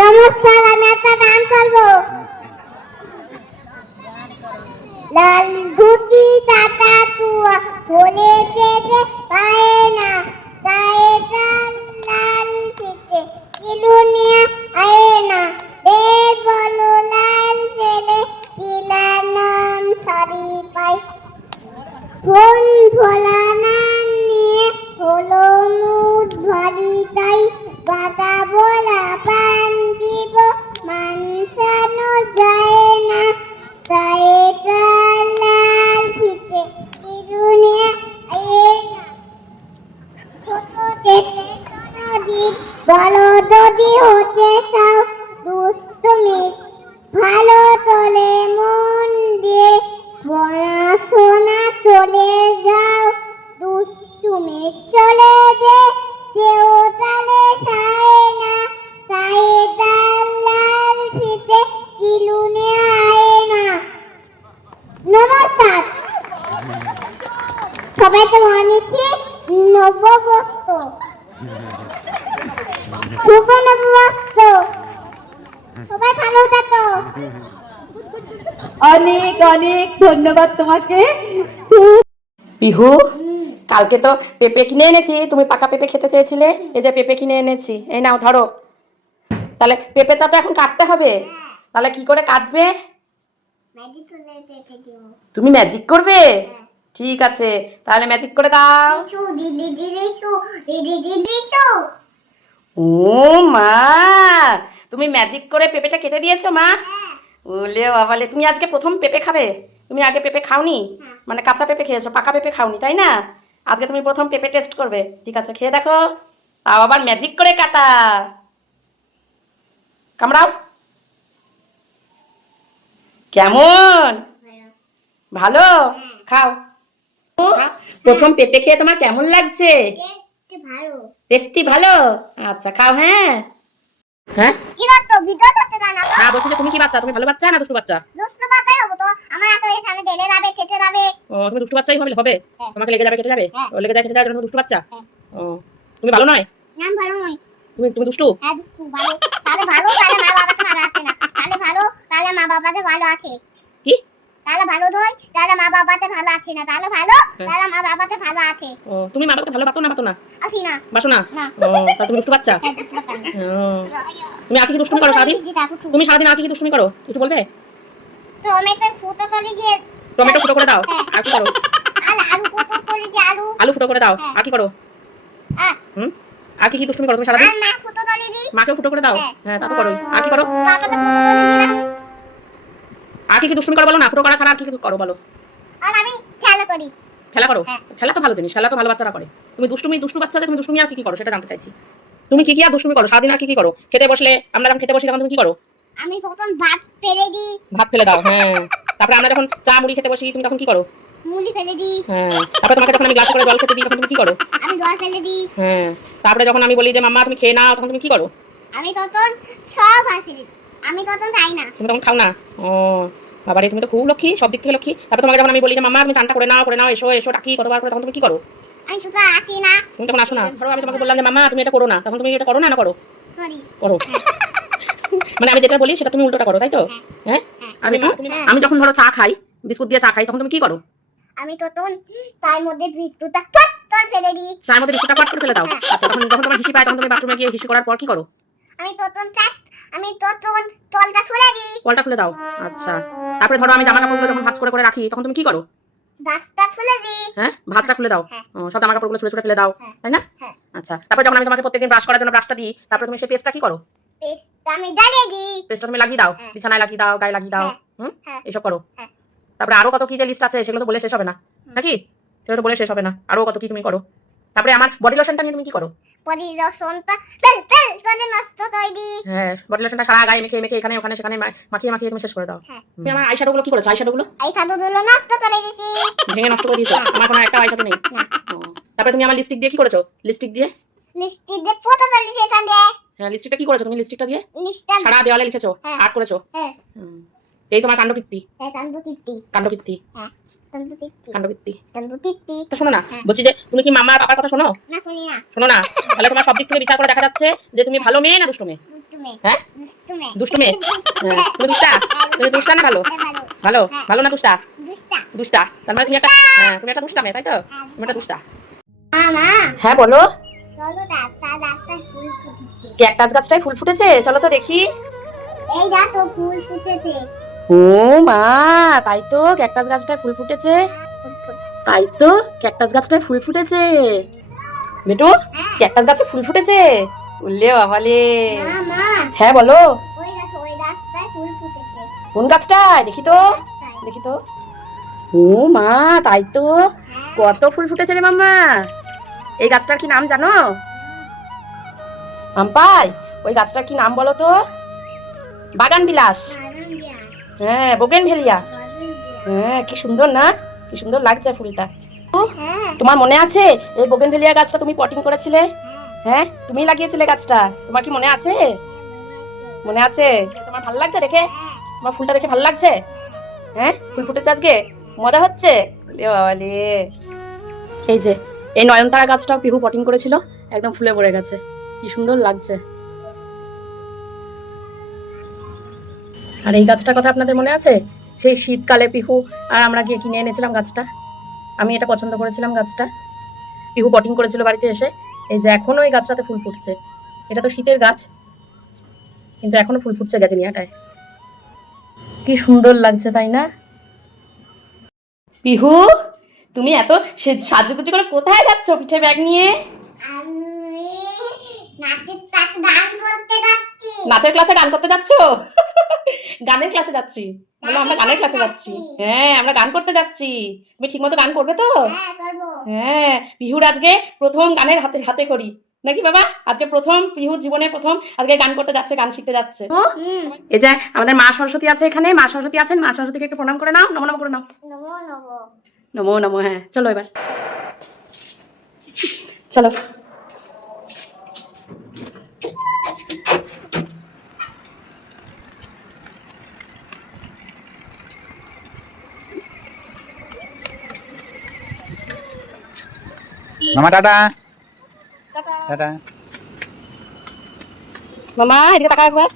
নমস্কার, আমি একটা গান করবো। লাল ধুতি কাটা তুয়া বলে যেতে পারে না, গায়ে লাল ফিতে চিলুনিয়া আয়ে না, দেব বলো লাল ফেলে চিলানন সারি পাই, ফোন ভোলা নান নিয়ে হলো মুদ ভারী তাই, বাধা বলা পান দিব মানসানো যায় না, গায়ে লাল ফিতে চিরুনিয়া আয়ে না, ছোট চেটে নদীর বলো যদি হতে চাও দুষ্টুমি ভালো তোলে মন দিয়ে, পড়াশোনা চলে যাও দুষ্টুমি চলে যে কেউ তালে চায় না, গায়ে লাল ফিতে চিলুনে আয়ে না। নমস্কার, সবাইকে মানিয়েছি নববর্ষ, শুভ নববর্ষ, সবাই ভালো থাকো। অনেক অনেক ধন্যবাদ তোমাকে। পিহু, কালকে তো পেঁপে কিনে এনেছি, তুমি পাকা পেঁপে খেতে চেয়েছিলে, এই যে পেঁপে কিনে এনেছি, এই নাও ধরো। তাহলে পেঁপেটা তো এখন কাটতে হবে, তাহলে কি করে কাটবে? তুমি ম্যাজিক করবে? ঠিক আছে, তাহলে ম্যাজিক করে দাও। ও মা, তুমি ম্যাজিক করে পেঁপেটা কেটে দিয়েছো মা? ওলে বাবালে, তুমি আজকে প্রথম পেঁপে খাবে? তুমি আগে পেঁপে খাওনি, মানে কাঁচা পেঁপে খেয়েছো, পাকা পেঁপে খাওনি, তাই না? আজকে তুমি প্রথম পেঁপে টেস্ট করবে, ঠিক আছে, খেয়ে দেখো। তাও আবার ম্যাজিক করে কাটা। কামড়াও। কেমন? ভালো? খাও। প্রথম পেঁপে খেয়ে তোমার কেমন লাগছে? টেস্টি ভালো? আচ্ছা খাও। হ্যাঁ হ্যাঁ, কি করতো ভিডিও করতে না? না বলছি যে তুমি কি বাচ্চা? তুমি ভালো বাচ্চা না দুষ্টু বাচ্চা? দুষ্টু বাচ্চাই হবো তো, আমার এত এখানে ঢেলে যাবে কেটে যাবে। ও, তুমি দুষ্টু বাচ্চাই হবে? তোমাকে লেগে যাবে কেটে যাবে? ও, লেগে যায় কেটে যাবে, তুমি দুষ্টু বাচ্চা। ও, তুমি ভালো নয়? নাম ভালো নয়। তুমি তুমি দুষ্টু? হ্যাঁ দুষ্টু। ভালো তাহলে ভালো, তাহলে মা বাবাকে ভালো আছে না, তাহলে ভালো, তাহলে মা বাবাতে ভালো আছে। কি? তাহলে ভালো নয়, তাহলে মা বাবাতে ভালো আছে না, তাহলে ভালো, তাহলে মা বাবাতে ভালো আছে। ও, তুমি মা বাবাকে ভালো বাতো না? আসি না। বাসো না? না। ও, তাহলে তুমি দুষ্টু বাচ্চা। হ্যাঁ, দুষ্টু বাচ্চা। ও, তুমি আর কি কি দুষ্টুমি করো সারাদিন? তুমি সারাদিন আর কি কি দুষ্টুমি করো একটু বলবে? টমেটো ফুটো করে দিয়ে। টমেটো ফুটো করে দাও। হ্যাঁ। আর কি করো? আলু ফুটো করে দিয়ে আলু। আলু ফুটো করে দাও। হ্যাঁ। আর কি করো? হুম, আর কি কি দুষ্টুমি করো তুমি সারাদিন? আর মা ফুটো করে দিই। মাকেও ফুটো করে দাও। হ্যাঁ। হ্যাঁ, তা তো করোই। আর কি করো? বাবাকে ফুটো করে দিলাম। আর কি কি দুষ্টুমি করো বলো না? ফুটো করা ছাড়া আর কি কি করো বলো? আর আমি খেলা করি। খেলা করো? হ্যাঁ। খেলা তো ভালো জিনিস, খেলা তো ভালো বাচ্চারা করে। তুমি দুষ্টু বাচ্চা যে, তুমি দুষ্টুমি আর কি কি করো সেটা জানতে চাইছি। তুমি কি কি আর দুষ্টুমি করো সারাদিন? আর কি কি করো? খেতে বসলে, আমরা যখন খেতে বসি তখন তুমি কি করো? আমি তখন ভাত ফেলে দিই। ভাত ফেলে দাও। হ্যাঁ। তারপরে আমরা যখন চা মুড়ি খেতে বসি তুমি তখন কি করো? মুড়ি ফেলে দিই। হ্যাঁ। তারপরে তোমাকে যখন আমি গ্লাসে করে জল খেতে দিই তখন তুমি কি করো? আমি জল ফেলে দিই। হ্যাঁ। তারপরে যখন আমি বলি যে মাম্মা তুমি খেয়ে নাও তখন তুমি কি করো? আমি তখন সব ভাত ফেলে দিই। আমি তখন খাই না। তুমি তখন খাও না? ও বাবারে, তুমি তো খুব লক্ষ্মী, সব দিক থেকে লক্ষ্মী। তারপরে তোমাকে যখন আমি বলি যে মাম্মা তুমি চানটা করে নাও, এসো ডাকি কতবার করে, তখন তুমি কি করো? আমি শুধু আসি না। তুমি তখন আসো না। ধরো আমি তোমাকে বললাম যে মাম্মা তুমি এটা করো না, তখন তুমি এটা করো না করো? সরি। করো। মানে আমি যেটা বলি সেটা তুমি উল্টোটা করো, তাই তো? হ্যাঁ। আমি যখন ধরো চা খাই, বিস্কুট দিয়ে চা খাই, তখন তুমি কি করো? আমি তখন তার মধ্যে বিস্কুটটা ফট করে ফেলে দিই। চায়ের মধ্যে বিস্কুটটা পাট করে ফেলে দাও। আচ্ছা, তখন যখন তোমার হিসি পায় তখন তুমি বাথরুমে গিয়ে হিসি করার পর কি করো? আমি তখন তলটা খুলে দিই। কলটা খুলে দাও। আচ্ছা, তারপরে ধরো আমি জামা কাপড়গুলো যখন ভাঁজ করে রাখি তখন তুমি কি করো? ভাঁজটা খুলে দিই। হ্যাঁ, ভাঁজটা খুলে দাও। হ্যাঁ। ও, সব জামা কাপড়গুলো ছুঁড়ে ফেলে দাও, তাই না? হ্যাঁ। আচ্ছা, তারপরে যখন আমি তোমাকে প্রত্যেকদিন ব্রাশ করার জন্য ব্রাশটা দিই, তারপরে তুমি সেই পেস্টটা কি করো? পেস্টটা আমি জ্বালিয়ে দিই। পেস্টটা তুমি লাগিয়ে দাও, হ্যাঁ। বিছানায় লাগিয়ে দাও, গায়ে লাগিয়ে দাও। হুম, হ্যাঁ। এইসব করো। হ্যাঁ। তারপরে আরো কত কি যে লিস্ট আছে সেগুলো তো বলে শেষ হবে না, নাকি? সেগুলো তো বলে শেষ হবে না, আরো কত কি তুমি করো। তারপরে আমার বডি লোশনটা নিয়ে তুমি কি করো? বডি লোশনটা পেল করে নষ্ট করে দিই। হ্যাঁ, বডি লোশনটা সারা গায়ে মেখে এখানে ওখানে সেখানে মাখিয়ে তুমি শেষ করে দাও। হ্যাঁ। তুমি আমার আইশ্যাডোগুলো কি করেছো? আইশ্যাডোগুলো এই খাদুগুলো নষ্ট করে দিয়েছি। ভেঙে নষ্ট করে দিয়েছো? আমার কোনো একটা আইশ্যাডো নেই। ও, তারপরে তুমি আমার লিপস্টিক দিয়ে কি করেছো? লিপস্টিক দিয়ে ফটো তুলে দিয়ে এখান দিয়ে। হ্যাঁ, লিপস্টিকটা কি করেছো তুমি? লিপস্টিকটা দিয়ে লিস্টটা সারা দেওয়ালে লিখেছো, হ্যাঁ। আর্ট করেছো। হ্যাঁ। এই তোমার কাণ্ডকীর্তি। হ্যাঁ, কান্দুতিত্তি। হ্যাঁ, কান্দুতিত্তি। কাণ্ডকীর্তি। তো শোনো না, বলছি যে তুমি কি মাম্মা আর পাপার কথা শোনো? না শুনি না। শোনো না, তাহলে তোমার সব দিক থেকে বিচার করে দেখা যাচ্ছে যে তুমি ভালো মেয়ে না দুষ্টু মেয়ে? মেয়ে হ্যাঁ দুষ্টু মেয়ে দুষ্টু মেয়ে হ্যাঁ, তুমি দুষ্টা তুমি দুষ্টা না ভালো ভালো ভালো ভালো না দুষ্টা দুষ্টা দুষ্টা তার মানে তুমি একটা হ্যাঁ তুমি একটা দুষ্টা মেয়ে তাই তো তুমি একটা দুষ্টা মা হ্যাঁ বলো চলো ডাক্তার ফুল ফুটেছে ক্যাকটাস গাছটায় ফুল ফুটেছে চলো তো দেখি এই দেখো ফুল ফুটেছে ও মা তাই তো ক্যাকটাস গাছটায় ফুল ফুটেছে ফুল ফুটেছে তাই তো ক্যাকটাস গাছটায় ফুল ফুটেছে বেটু হ্যাঁ ক্যাকটাস গাছে ফুল ফুটেছে উল্লে বাবালে মা হ্যাঁ বলো ওই রাস্তায় ফুল ফুটেছে কোন গাছটায় দেখি তো রাস্তায়। দেখি তো ও মা তাই তো হ্যাঁ কত ফুল ফুটেছে রে মাম্মা এই গাছটার কি নাম জানো আম্পাই ওই গাছটার কি নাম বলো তো বাগান বিলাস বাগান দিয়া হ্যাঁ বোগেনভেলিয়া বাগান দিয়া হ্যাঁ কি সুন্দর না কি সুন্দর লাগছে ফুলটা ও, হ্যাঁ তোমার মনে আছে এই বোগেনভেলিয়া গাছটা তুমি পটিং করেছিলে হ্যাঁ হ্যাঁ তুমি লাগিয়েছিলে গাছটা তোমার কি মনে আছে মনে আছে তোমার ভালো লাগছে দেখে তোমার ফুলটা দেখে ভালো লাগছে হ্যাঁ ফুল ফুটেছে আজকে মজা হচ্ছে লে বাবা লে এই যে এই নয়নতারা গাছটাও পিহু পটিং করেছিল একদম ফুলে ভরে গেছে কি সুন্দর লাগছে আর এই গাছটার কথা আপনাদের মনে আছে সেই শীতকালে পিহু আর আমরা গিয়ে কিনে এনেছিলাম গাছটা আমি এটা পছন্দ করেছিলাম গাছটা পিহু পটিং করেছিল বাড়িতে এসে এই যে এখনো এই গাছটাতে ফুল ফুটছে এটা তো শীতের গাছ কিন্তু এখনো ফুল ফুটছে গাজিনিয়াটায় কি সুন্দর লাগছে তাই না পিহু তুমি এত সাজুগুজু করে কোথায় যাচ্ছ পিঠে ব্যাগ নিয়ে আমি নাচের সাথে গান করতে যাচ্ছি নাচের ক্লাসে গান করতে যাচ্ছ গানের ক্লাসে যাচ্ছি বলো আমরা গানের ক্লাসে যাচ্ছি হ্যাঁ আমরা গান করতে যাচ্ছি তুমি ঠিকমতো গান করবে তো হ্যাঁ করবো হ্যাঁ পিহুর আজকে প্রথম গানের হাতে হাতে করি নাকি বাবা আজকে প্রথম পিহুর জীবনে প্রথম আজকে গান করতে যাচ্ছে গান শিখতে যাচ্ছে এই যে আমাদের মা সরস্বতী আছে এখানে মা সরস্বতী আছেন মা সরস্বতীকে একটু প্রণাম করে নাও নমো নমো করে নাও নমো নমো নমো নমো হ্যাঁ চলো এবার চলো মামা টাটা টাটা মামা এদিকে তাকা একবার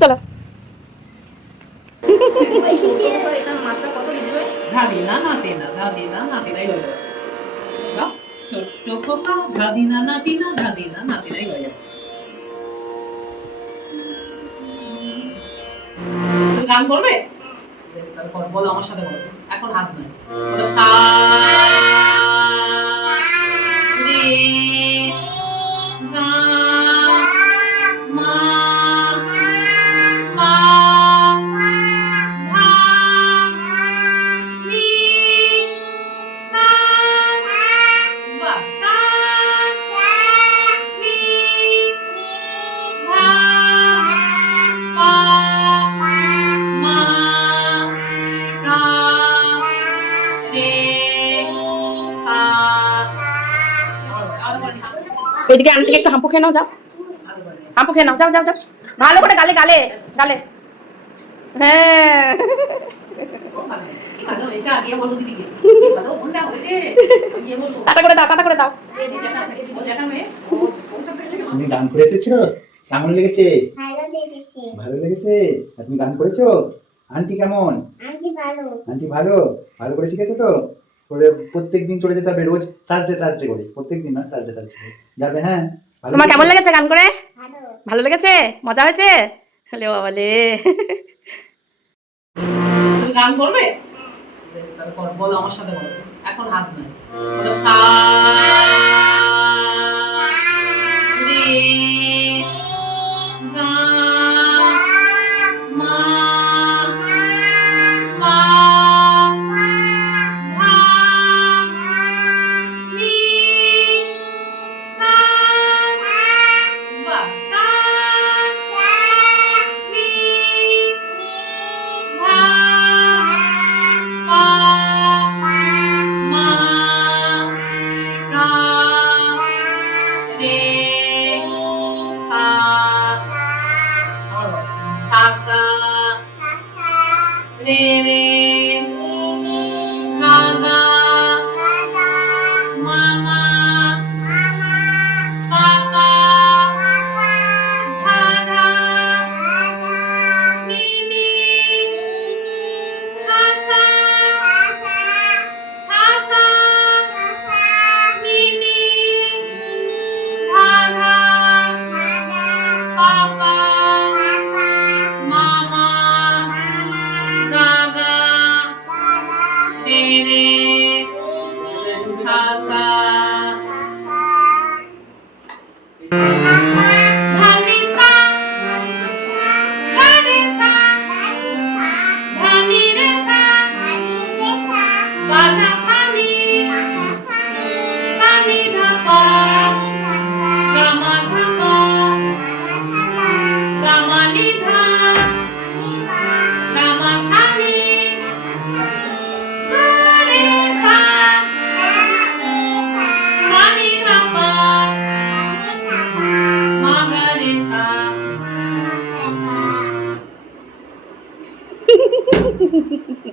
চলো ধাদিনা নাতিনা ধাদিনা নাতিনা এই লয়ে দাও ছোট্ট খোকা ধাদিনা নাতিনা এই লয়ে যাও তুমি গান করবে বেশ তারপর বলো আমার সাথে বলো এখন হাত নয় বলো সা রে গা মা পা ধা নি সা বা সা নি ধা পা মা ধা রে সা এদিকে আন্টিকে একটু হাম্পু খেয়ে নাও যাও হাম্পু খেয়ে নাও যাও যাও যাও ভালো করে গালে গালে গালে হ্যাঁ ভালো এটা আগে বলো দিদিকে ভালো কোনটা হয়েছে আগে বলো টাটা করে দাও টাটা করে দাও ও জ্যাঠা মেয়ে ও সব পেয়েছে কি তুমি গান করে এসেছো কেমন লেগেছে ভালো দেখেছি ভালো লেগেছে আর তুমি গান করেছো আন্টি কেমন আন্টি ভালো আন্টি ভালো ভালো করে শিখেছো তো করে প্রত্যেক দিন চলে যেতে হবে রোজ থার্সডে করে প্রত্যেক দিন না থার্সডে যাবে হ্যাঁ ভালো তোমার কেমন লেগেছে গান করে ভালো ভালো লেগেছে মজা হয়েছে হলে বাবালে তুমি গান করবে বেশ তারপর বলো আমার সাথে বলো এখন হাত নয় বলো সা রে গা মা পা ধা নি সা বা সা নি ধা পা মা ধা রে সা সা সা রে রে গা গা মা মা পা পা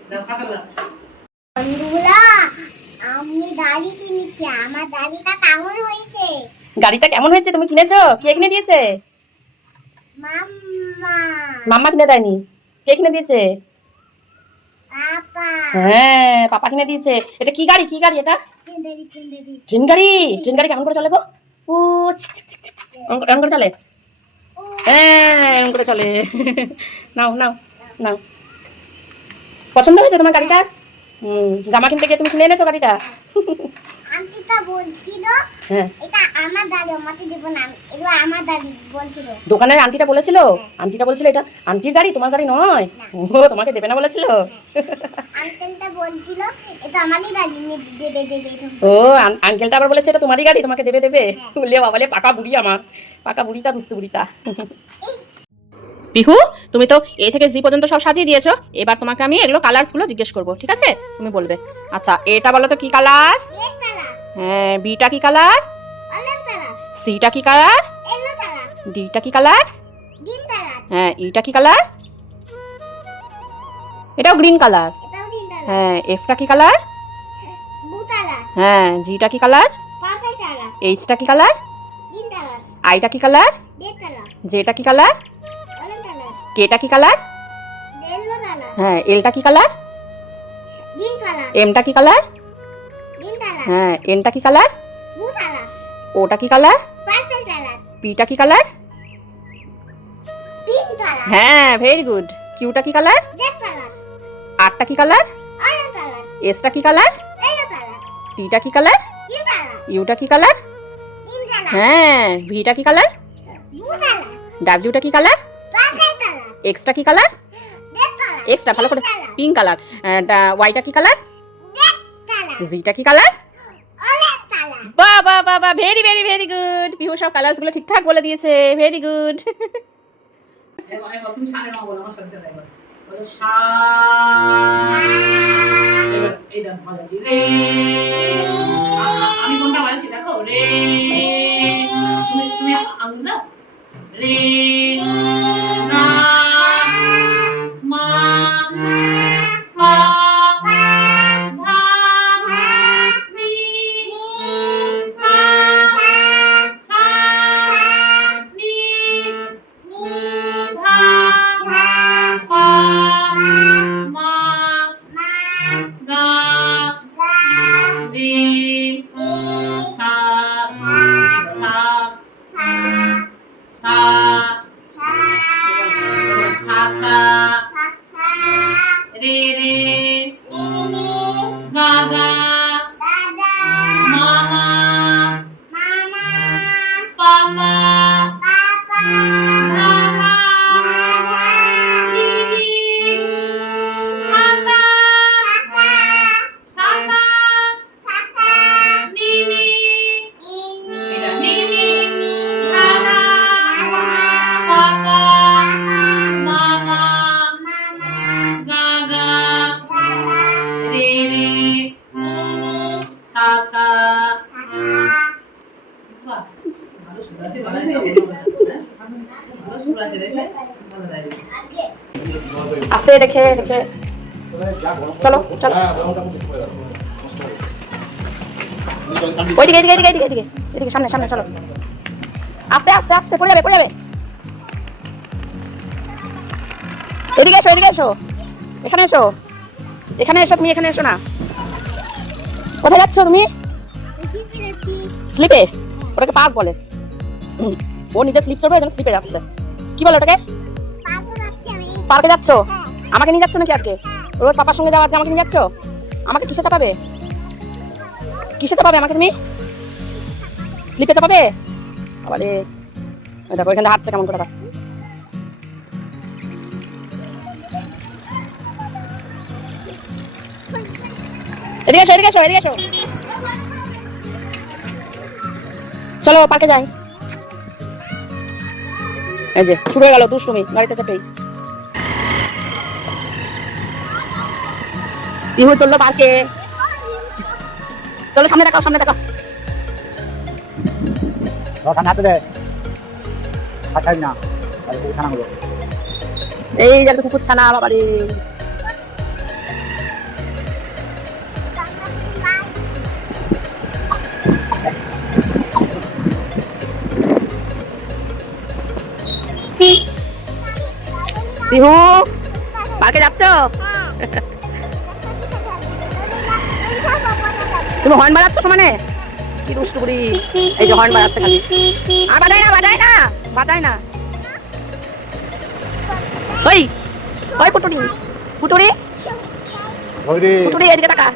দাও ফাটা দাও। বন্ধুরা, আমি দাড়ি কিনেছি, আমার দাড়িটা কেমন হয়েছে? গাড়িটা কেমন হয়েছে তুমি কিনেছো? কে কিনে দিয়েছে? মাম্মা, মাম্মা কিনে দেয়নি, কে কিনে দিয়েছে? পাপা, হ্যাঁ পাপা কিনে দিয়েছে। এটা কি গাড়ি, কি গাড়ি এটা? কিন্দারি। ট্রেন গাড়ি। ট্রেন গাড়ি কেমন করে চলে গো? ও ছিক ছিক ছিক ছিক ছিক। এরকম করে চলে? হ্যাঁ এরকম করে চলে। নাও নাও নাও। পছন্দ হয়েছে তোমার গাড়িটা? জামা কিনতে গিয়ে তুমি কিনে এনেছো গাড়িটা? আন্টিটা বলছিল হ্যাঁ এটা আমার দাড়ি, আমাকে দিব না, এগুলো আমার দাড়ি বলছিল। দোকানের আন্টিটা বলেছিল, আন্টিটা বলছিল এটা আন্টির গাড়ি, তোমার গাড়ি নয়। ও তোমাকে দেবে না বলেছিল? আঙ্কেলটা বলছিল এটা আমারই দাড়ি, দেবে এরকম। ও আঙ্কেলটা আবার বলেছে এটা তোমারই গাড়ি, তোমাকে দেবে দেবে। বললে বাবালে পাকা বুড়ি, আমার পাকা বুড়িটা, দুস্তু বুড়িটা। পিহু, তুমি তো এ থেকে জি পর্যন্ত সব সাজিয়ে দিয়েছো, এবার তোমাকে আমি এগুলো কালারসগুলো জিজ্ঞেস করবো, ঠিক আছে? তুমি বলবে। আচ্ছা এটা বলো তো কি কালার? রেড কালার, হ্যাঁ বিটা কি কালার? অরেঞ্জ কালার, সিটা কি কালার? ইয়েলো কালার, ডিটা কি কালার? গ্রিন কালার, হ্যাঁ ইটা কি কালার? এটাও গ্রিন কালার। এটাও গ্রিন কালার, হ্যাঁ এফটা কি কালার? ব্লু কালার, হ্যাঁ জিটা কি কালার? পার্পল কালার, এইচটা কি কালার? গ্রিন কালার, আইটা কি কালার? রেড কালার, জেটা কি কালার? অরেঞ্জ কালার, কেটা কি কালার? ইয়েলো কালার, হ্যাঁ এলটা কি কালার? গ্রিন কালার, এমটা কি কালার? গ্রিন কালার, হ্যাঁ এনটা কি কালার? ব্লু কালার, ওটা কি কালার? পার্পল কালার, পিটা কি কালার? পিঙ্ক কালার, হ্যাঁ ভেরি গুড। কিউটা কি কালার? রেড কালার, আরটা কি কালার? অরেঞ্জ কালার, এসটা কি কালার? ইয়েলো কালার, টিটা কি কালার? গ্রিন কালার, ইউটা কি কালার? গ্রিন কালার, হ্যাঁ ভিটা কি কালার? ব্লু কালার, ডাব্লিউটা কি কালার? পার্পল কালার, এক্সটা কি কালার? রেড কালার, এক্সটা ভালো করে, পিঙ্ক কালার। ওয়াইটা কি কালার? রেড কালার, জিটা কি কালার? Orange colour. বাহ বাহ বাহ বাহ, very very very good. Pihu সব কালারসগুলো ঠিকঠাক বলে দিয়েছে, ভেরি গুড। এবার তুমি সারে নাও, বলো আমার সাথে সাথে একবার বলো সা। এবার এই দাও বাজাচ্ছি রে। আমি কোনটা বাজাচ্ছি দেখো, রে। তুমি আঙুল দাও, রে না মা পা ধা নি সা সা নি ধা পা মা গা রে সা সা সা সা সা রে রে গা গা মামা পাপা রাধা দিদি সা সা সা সা নিনি এটা নিনি রাধা পাপা মামা গা গা রে রে সা সা। বাহ, ভালো সুর আছে গলায়, না বলো না, হ্যাঁ? ভালো সুর আছে দেখবে, ভালো লাগে। আস্তে দেখে দেখে চলো চলো। ওইদিকে এদিকে এদিকে এদিকে এদিকে এদিকে, সামনে সামনে চলো। আস্তে আস্তে আস্তে, পড়ে যাবে পড়ে যাবে। এদিকে এসো এদিকে এসো, এখানে এসো, এখানে এসো, তুমি এখানে এসো না। কোথায় যাচ্ছ তুমি? স্লিপে? ওটাকে পার্ক বলে। ও নিজে স্লিপ চড়বে, এখানে স্লিপে যাচ্ছে। কি বলে ওটাকে? পার্কে যাচ্ছ? আমাকে নিয়ে যাচ্ছ নাকি আজকে? রোজ পাপার সঙ্গে যাওয়া, আজকে আমাকে নিয়ে যাচ্ছ? আমাকে কিসে চাপাবে? কিসে চাপাবে আমাকে তুমি? স্লিপে চাপাবে? আবার দেখো এখানে হাঁটছে কেমন করে। এদিকে এসো এদিকে এসো এদিকে এসো, চলো পার্কে যাই। এই যে শুরু হয়ে গেল দুষ্টুমি গাড়িতে চেপেই। পিহু চললো পার্কে। চলো সামনে দেখাও, সামনে দেখাও। হাতে দেয় না, এই যে একটা কুকুর ছানা বাবারে। পিহু পার্কে যাচ্ছ? তুমি হর্ন বাজাচ্ছ সমানে? কি দুষ্টু করি, এই যে হর্ন বাজাচ্ছে খালি। আর বাজাই না, বাজাই না, বাজাই না। ওই ওই পুটুরি, পুটুরি, পুটুরি এদিকে তাকা।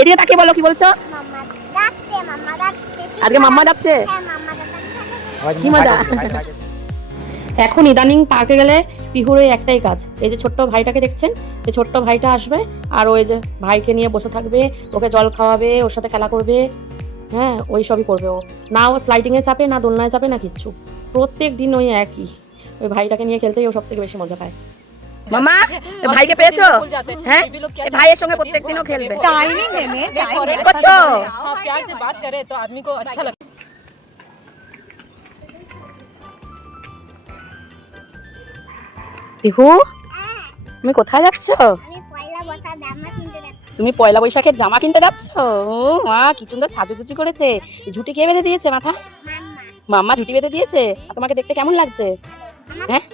এদিকে তাকিয়ে বলো কি বলছো? আজকে মাম্মা যাচ্ছে, কি মজা। এখন ইদানিং পার্কে গেলে পিহুর ওই একটাই কাজ, এই যে ছোট্ট ভাইটাকে দেখছেন, এই ছোট্ট ভাইটা আসবে আর ওই যে ভাইকে নিয়ে বসে থাকবে, ওকে জল খাওয়াবে, ওর সাথে খেলা করবে, হ্যাঁ ওই সবই করবে ও। না ও স্লাইডিংয়ে চাপে, না দোলনায় চাপে, না কিচ্ছু। প্রত্যেক দিন ওই একই, ওই ভাইটাকে নিয়ে খেলতেই ও সব থেকে বেশি মজা পায়। মামা ভাইকে পেয়েছো? হ্যাঁ এই ভাইয়ের সঙ্গে প্রত্যেক দিনও খেলবে। কি করছো? प्यार से बात करे तो आदमी को अच्छा लगता है। পিহু তুমি কোথায় যাচ্ছ? তুমি পয়লা বৈশাখের জামা কিনতে যাচ্ছ? ও মা কি সুন্দর সাজুগুজু করেছে। ঝুটি কে বেঁধে দিয়েছে মাথা? মাম্মা ঝুটি বেঁধে দিয়েছে। আর তোমাকে দেখতে কেমন লাগছে? হ্যাঁ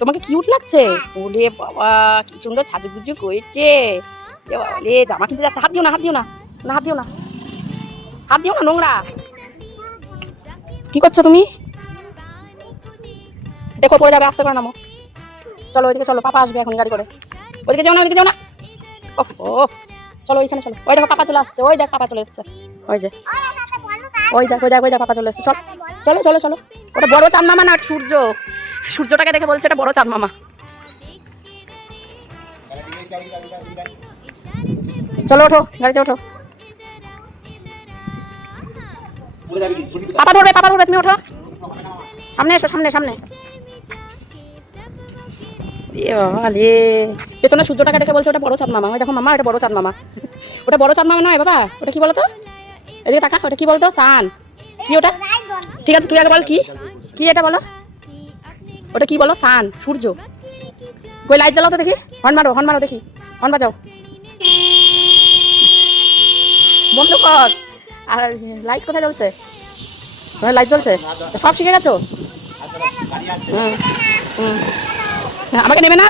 তোমাকে কিউট লাগছে? ওরে বাবা কি সুন্দর সাজুগুজু করেছে। এ জামা কিনতে যাচ্ছে। হাত দিও না, হাত দিও না, না হাত দিও না, হাত দিও না, নোংরা। কি করছো তুমি? দেখো পড়ে যাবে, আস্তে করে নামো। চলো ওইদিকে চলো, পাপা আসবে এখন গাড়ি করে। ওইদিকে যাও না, ওইদিকে যাও না। ও চলো ওইখানে চলো। ওই দেখো পাপা চলে আসছে, ওই দেখ পাপা চলে এসছে। ওই যে ওই দেখ, ওই দেখ, ওই দেখ পাপা চলে এসছে। চল চলো চলো চলো। ওটা বড় চাঁদ মামা না সূর্য, সূর্যটাকে দেখে বলছে এটা বড় চাঁদ মামা। চলো ওঠো, গাড়িতে ওঠো। পাপা ধরবে, পাপা ধরবে, তুমি ওঠো। সামনে এসো, সামনে সামনে। পেছনে সূর্যটাকে দেখে বলছে ওটা বড় চাঁদ মামা। ওই দেখো মামা, এটা বড় চাঁদ মামা। ওটা বড় চাঁদ মামা নয় বাবা, ওটা কি বলতো? এদিকে তাকা, ওটা কি বলতো? সান। কি ওটা? ঠিক আছে তুই আগে বল কি কি এটা বলো। ওটা কি বলো? সান, সূর্য। কই লাইট জ্বালাও তো দেখি। হর্ন মারো, হর্ন মারো দেখি, হর্ন বাজাও। বন্ধ কর। আর লাইট কোথায় জ্বলছে? লাইট জ্বলছে, সব শিখে গেছো? আমাকে নেবে না?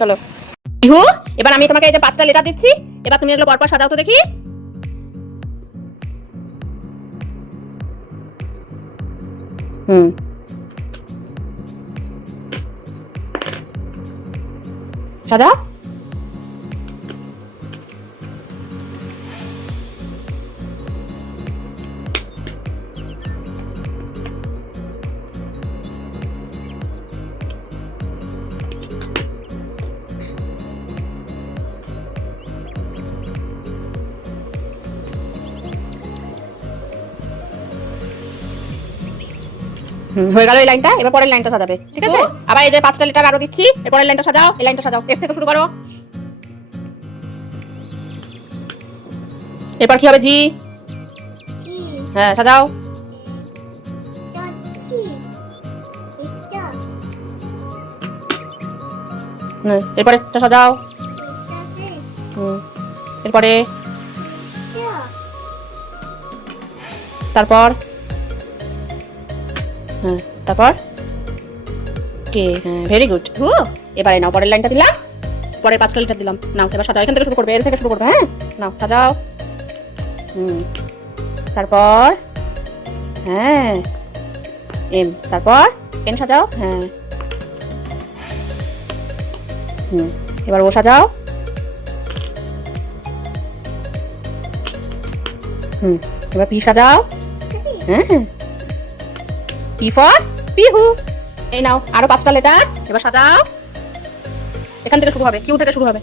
চলো পিহু, এবার আমি তোমাকে এই যে 5টা লেটার দিচ্ছি, এবার তুমি এগুলো পরপর সাজাও তো দেখি। সাজাও। হয়ে গেল এই লাইনটা, এবার পরের লাইনটা সাজাবে, ঠিক আছে? আবার এই যে 5টা লেটার আরো দিচ্ছি, এর পরের লাইনটা সাজাও। এই লাইনটা সাজাও, এফ থেকে শুরু করো। এরপর কি হবে? জি। হ্যাঁ সাজাও। এরপরে একটা সাজাও। এরপরে তারপর হ্যাঁ তারপর কে? হ্যাঁ ভেরি গুড। এবারে নাও পরের লাইনটা দিলাম, পরের 5টা লেটার দিলাম। নাও এবার সাজাও, এখান থেকে শুরু করবে, এর থেকে শুরু করবে। হ্যাঁ নাও সাজাও। তারপর হ্যাঁ এম। তারপর এন সাজাও। হ্যাঁ এবার ও সাজাও। এবার পি সাজাও। হ্যাঁ পি ফর পিহু। এই নাও আরো 5টা লেটার, এবার সাজাও। এখান থেকে শুরু হবে, কিউ থেকে শুরু হবে,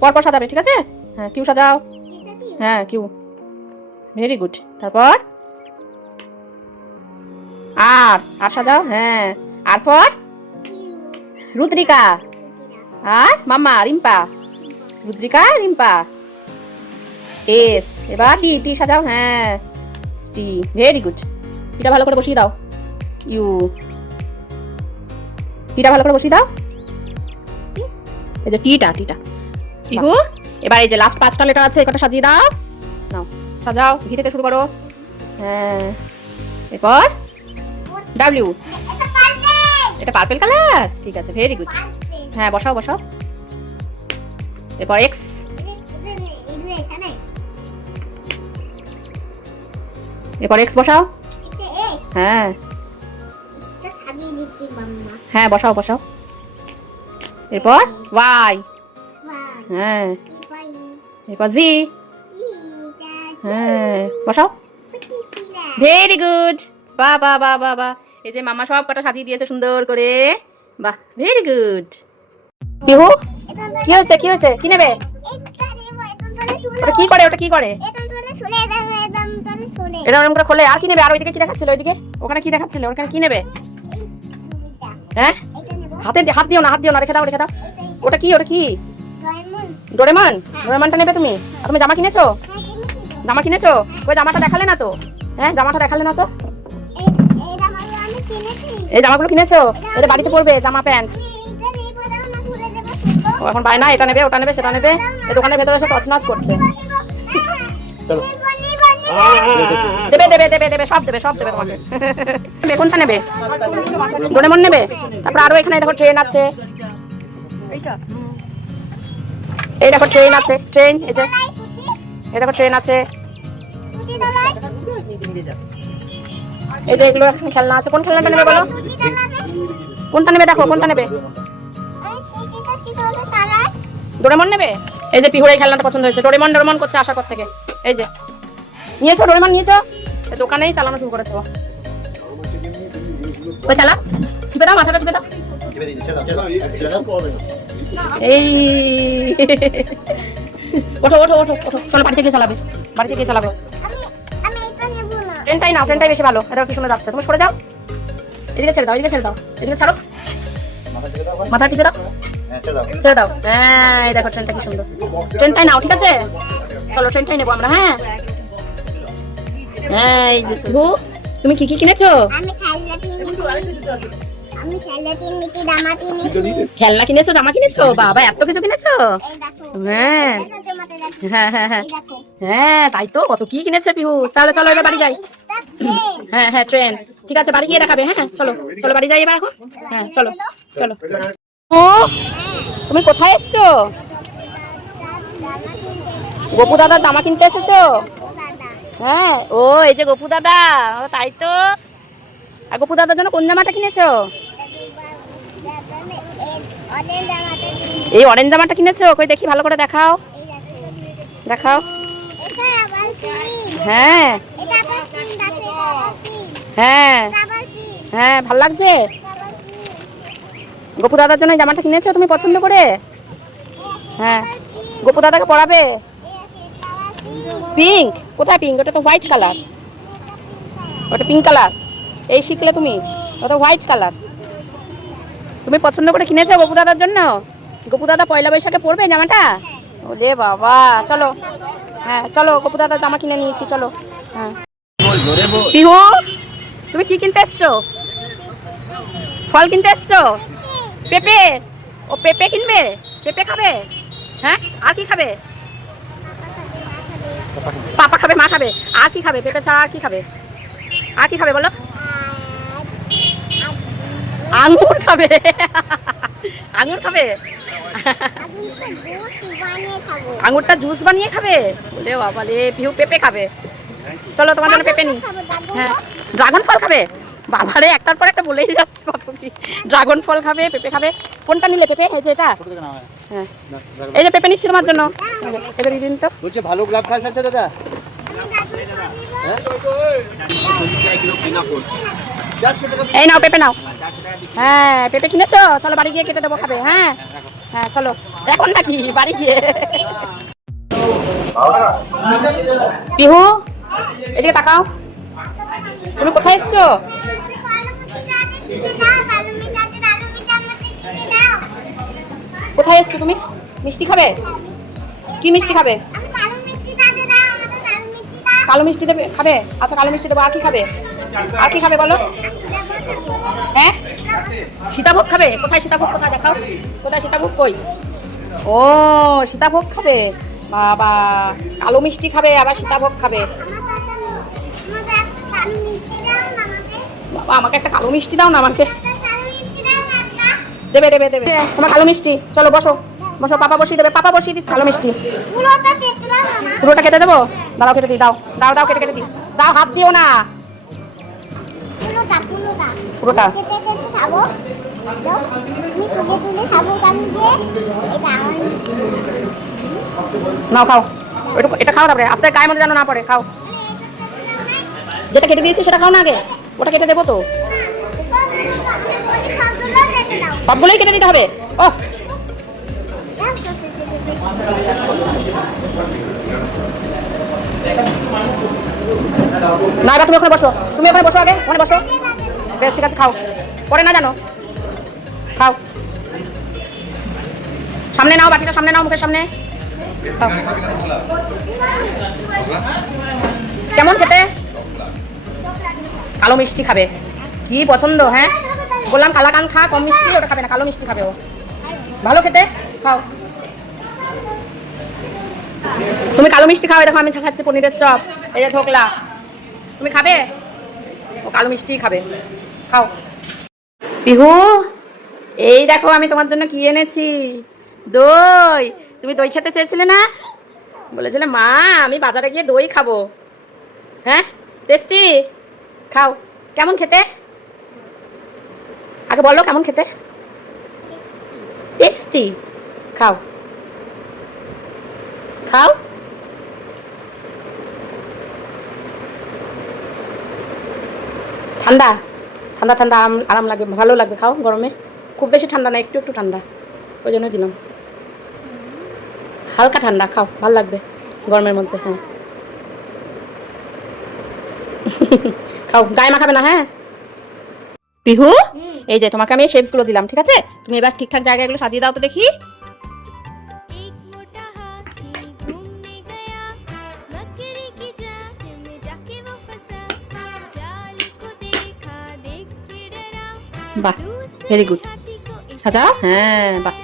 পরপর সাজাবে, ঠিক আছে? হ্যাঁ কিউ সাজাও। হ্যাঁ কিউ, ভেরি গুড। তারপর আর আর সাজাও। হ্যাঁ আর ফর রুদ্রিকা। আর মাম্মা রিম্পা, রুদ্রিকা রিম্পা। এস। এবার টি টি সাজাও। হ্যাঁ টি, ভেরি গুড। এটা ভালো করে বসিয়ে দাও। ইউ, টিটা ভালো করে বসিয়ে দাও। এই যে টিটা টিটা পিহু। এবার এই যে লাস্ট 5টা লেটার আছে, এটা সাজিয়ে দাও। নাও সাজাও, ভি থেকে শুরু করো। হ্যাঁ, এরপর ডাব্লিউ। এটা পারফেক্ট। এটা পার্পল কালার, ঠিক আছে, ভেরি গুড। পারফেক্ট। হ্যাঁ, বসাও বসাও। এরপর এক্স। এটা এখানে। এরপর এক্স বসাও। এটা এ। হ্যাঁ এটা খাবি দিচ্ছি মাম্মা। হ্যাঁ, বসাও বসাও। এরপর ওয়াই। বাহ। হ্যাঁ, বাই। এরপর জি। এটা হ্যাঁ, বসাও। চিচিরা। Very good. বাহ বাহ বাহ বাহ বাহ। এই যে মামা সব কটা সাজিয়ে দিয়েছে সুন্দর করে। বাহ, ভেরি গুড। পিহু, এটা কি হয়েছে কি হয়েছে, কি নেবে? ওটা কি করে, ওটা কি করে? এটা ওরকম করে খোলে। আর কি নেবে? আর ওইদিকে কি দেখাচ্ছিল? ওইদিকে ওখানে কি দেখাচ্ছিল? ওখানে কি নেবে? হ্যাঁ, হাত দিও না, হাত দিও না, রেখে দাও রেখে দাও। ওটা কি, ওটা কি? ডোরেমন। ডোরেমনটা নেবে তুমি? আর তুমি জামা কিনেছো? জামা কিনেছো? ওই জামাটা দেখালে না তো। হ্যাঁ, জামাটা দেখালে না তো। এই জামাগুলো কিনেছো? এটা বাড়িতে পরবে, জামা প্যান্ট। ও এখন পায় না, এটা নেবে, ওটা নেবে, সেটা নেবে। এই দোকানের ভেতরে এসে তছনছ করছে। চলো দেবে দেবে দেবে দেবে, সব দেবে, সব দেবে তোমাকে। নেবে, কোনটা নেবে? ডোরেমন নেবে? তারপর আরো এখানে দেখো ট্রেন আছে। এই দেখো ট্রেন আছে, ট্রেন। এই যে এই দেখো ট্রেন আছে। এই যে এগুলো এখন খেলনা আছে। কোন খেলনাটা নেবে বলো? কোনটা নেবে দেখো, কোনটা নেবে? ডোরেমন নেবে? এই যে পিহুর এই খেলনাটা পছন্দ হয়েছে। ডোরেমন ডোরেমন করছে আসার পর থেকে। এই যে নিয়েছো, ডোরেমন নিয়েছো? এই দোকানেই চালানো শুরু করেছে ও। ওই চালা, টিপে দাও, মাথাটা টিপে দাও। এই ওঠো ওঠো ওঠো ওঠো, চলো বাড়িতে গিয়ে চালাবে, বাড়িতে গিয়ে চালাবে। ট্রেনটাই নাও, ট্রেনটাই বেশি ভালো। এটা কি শুনে যাচ্ছে, তুমি সরে যাও। এদিকে ছেড়ে দাও, এদিকে ছেড়ে দাও, এদিকে ছাড়ো, মাথা টিপে দাও, ছেড়ে দাও। হ্যাঁ, এই দেখো ট্রেনটা কি সুন্দর। ট্রেনটাই নাও, ঠিক আছে? চলো ট্রেনটাই নেবো আমরা। হ্যাঁ হ্যাঁ, এই যে শুধু। তুমি কি কি কিনেছো? খেলনা কিনেছো, জামা কিনেছো? বাবা, এত কিছু কিনেছো? হ্যাঁ হ্যাঁ হ্যাঁ হ্যাঁ হ্যাঁ, তাই তো, কত কি কিনেছে পিহু। তাহলে চলো এবার বাড়ি যাই। হ্যাঁ হ্যাঁ, ট্রেন, ঠিক আছে, বাড়ি গিয়ে দেখাবে। হ্যাঁ, চলো চলো বাড়ি যাই এবার এখন। হ্যাঁ, চলো চলো। ও, তুমি কোথায় এসছো? গোপু দাদার জামা কিনতে এসেছো? হ্যাঁ, ও এই যে গোপু দাদা। ও তাই তো। আর গোপু দাদার জন্য কোন জামাটা কিনেছো? এই অরেঞ্জ জামাটা কিনেছো? কই দেখি, ভালো করে দেখাও, দেখাও। হ্যাঁ হ্যাঁ হ্যাঁ, ভাল লাগছে। গোপু দাদার জন্য এই জামাটা কিনেছো তুমি পছন্দ করে? হ্যাঁ, গোপু দাদাকে পরাবে। পিঙ্ক? কোথায় পিঙ্ক? ওটা তো হোয়াইট কালার। ওটা পিঙ্ক কালার। এই শিখলে তুমি? ওটা হোয়াইট কালার। তুমি পছন্দ করে কিনেছো গোপু দাদার জন্য? গোপু দাদা পয়লা বৈশাখে পরবে জামাটা? ওলে বাবা, চলো। হ্যাঁ চলো, গোপু দাদার জামা কিনে নিয়েছি, চলো। হ্যাঁ, পিহু, তুমি কি কিনতে এসছো? ফল কিনতে এসছো? পেঁপে? ও পেঁপে কিনবে? পেঁপে খাবে? হ্যাঁ, আর কি খাবে? পাপা খাবে, মা খাবে, আর কি খাবে? পেঁপে ছাড়া আর কি খাবে? আর কি খাবে বলো? আঙুর খাবে। আঙুর খাবে? আঙুরটা জুস বানিয়ে খাবে? বলে বাবা রে, পিহু পেঁপে খাবে। চলো তোমার জন্য পেঁপে নি। হ্যাঁ, ড্রাগন ফল খাবে? বাবারে, একটার পর একটা বলেই যাচ্ছে কত কি। ড্রাগন ফল খাবে, পেঁপে খাবে। কোনটা নিলে পেঁপে? এই যে এটা। হ্যাঁ, এই যে পেঁপে নিচ্ছি তোমার জন্য। এবার দিন তো। বলছে ভালো গোলাপ খাস আছে দাদা? এই নাও পেঁপে নাও। হ্যাঁ, পেঁপে কিনেছো? চলো বাড়ি গিয়ে কেটে দেবো, খাবে? হ্যাঁ হ্যাঁ, চলো এখন নাকি বাড়ি গিয়ে। পিহু, এদিকে তাকাও। তুমি কোথায় এসছো? কোথায় এসছো তুমি? মিষ্টি খাবে? কি মিষ্টি খাবে? কালো মিষ্টি দেবে, খাবে? আচ্ছা, কালো মিষ্টি দেবো। আর কি খাবে? আর কি খাবে বলো? হ্যাঁ, সীতাভোগ খাবে? কোথায় সীতাভোগ? কোথায় দেখাও, কোথায় সীতাভোগ? কই? ও, সীতাভোগ খাবে? বাবা কালো মিষ্টি খাবে আবার সীতাভোগ খাবে। বাবা আমাকে একটা কালো মিষ্টি দাও না, আমাকে দেবে দেবে দেবে তোমার কালো মিষ্টি। চলো বসো বসো, পাপা বসিয়ে দেবে, পাপা বসিয়ে দিচ্ছে কালো মিষ্টি। পুরোটা কেটে দেবো, দাঁড়াও কেটে দিই, দাও দাও দাও কেটে কেটে দিই, দাও হাত দিও না, পুরোটা। নাও খাও, এটা খাও, তারপরে আস্তে গায়ের মধ্যে যেন না পড়ে, খাও। যেটা কেটে দিয়েছি সেটা খাও না আগে, ওটা কেটে দেবো তো। সবগুলোই কেটে দিতে হবে। ও না এবার তুমি ওখানে বসো, তুমি ওখানে বসো, আগে ওখানে বসো। বেশ ঠিক আছে, খাও, পরে না জানো, খাও। সামনে নাও, বাটিটা সামনে নাও, মুখের সামনে। খাও। কেমন খেতে? কালো মিষ্টি খাবে, কি পছন্দ? হ্যাঁ বললাম কালাকান খা, কম মিষ্টি, ওটা খাবে না, কালো মিষ্টি খাবে ও। ভালো খেতে, খাও। তুমি কালো মিষ্টি খাও, দেখো আমি খাচ্ছি পনিরের চপ, এই যে ধোকলা, তুমি খাবে? ও কালো মিষ্টি খাবে, খাও। পিহু এই দেখো আমি তোমার জন্য কি এনেছি, দই। তুমি দই খেতে চেয়েছিলে না? বলেছিলে মা আমি বাজারে গিয়ে দই খাবো। হ্যাঁ টেস্টি, খাও। কেমন খেতে আগে বলো, কেমন খেতে? টেস্টি, খাও খাও। ঠান্ডা ঠান্ডা ঠান্ডা আরাম লাগবে, ভালো লাগবে, খাও। গরমে খুব বেশি ঠান্ডা না, একটু একটু ঠান্ডা, ওই জন্য দিলাম। হালকা ঠান্ডা, খাও, ভালো লাগবে গরমের মধ্যে। হ্যাঁ খাও, গায়ে মাখাবে না। হ্যাঁ পিহু এই যে তোমাকে আমি শেপসগুলো দিলাম, ঠিক আছে? তুমি এবার ঠিকঠাক জায়গাগুলো সাজিয়ে দাও তো দেখি। বাহ ভেরি গুড, সাজাও। হ্যাঁ বাহ,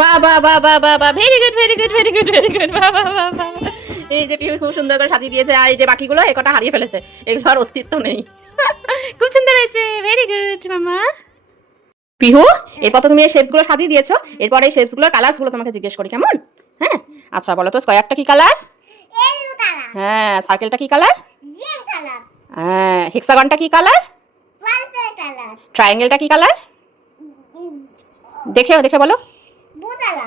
বাবা বাবা বাবা very good very good very good very good, বাবা বাবা। এই যে পিহু খুব সুন্দর করে সাজিয়ে দিয়েছে, আর এই যে বাকিগুলো এ কটা হারিয়ে ফেলেছে, এগুলো আর অস্তিত্ব নেই। খুব সুন্দর হয়েছে, ভেরি গুড মামা। পিহু এরপর তো তুমি এই শেপসগুলো সাজিয়ে দিয়েছো, এরপর এই শেপসগুলোর কালারসগুলো তোমাকে জিজ্ঞেস করি, কেমন? হ্যাঁ আচ্ছা বলো তো, স্কয়ারটা কি কালার? হ্যাঁ সার্কেলটা কি কালার? হ্যাঁ হেক্সাগনটা কি কালার? ট্রায়াঙ্গেলটা কি কালার? দেখে দেখে বলো।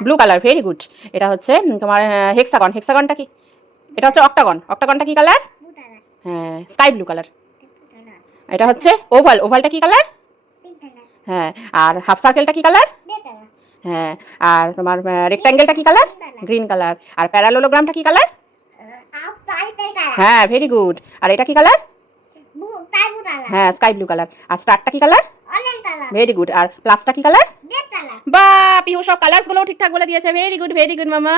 Blue colour, very good. এটা হচ্ছে তোমার হেক্সাগন, হেক্সাগনটা কি? এটা হচ্ছে অক্টাগন, অক্টাগনটা কি কালার? হ্যাঁ স্কাই ব্লু কালার। এটা হচ্ছে ওভাল, ওভালটা কি কালার? হ্যাঁ আর হাফ সার্কেলটা কি কালার? হ্যাঁ আর তোমার রেক্ট্যাঙ্গেলটা কি কালার? Green colour. আর প্যারালোলোগ্রামটা কি কালার? হ্যাঁ ভেরি গুড। আর এটা কি কালার? হ্যাঁ স্কাই ব্লু কালার। আর স্টারটা কি কালার? Very good. আর প্লাসটা কি কালার? বা পিহু সব কালারসগুলো ঠিকঠাক বলে দিয়েছে, ভেরি গুড মামা।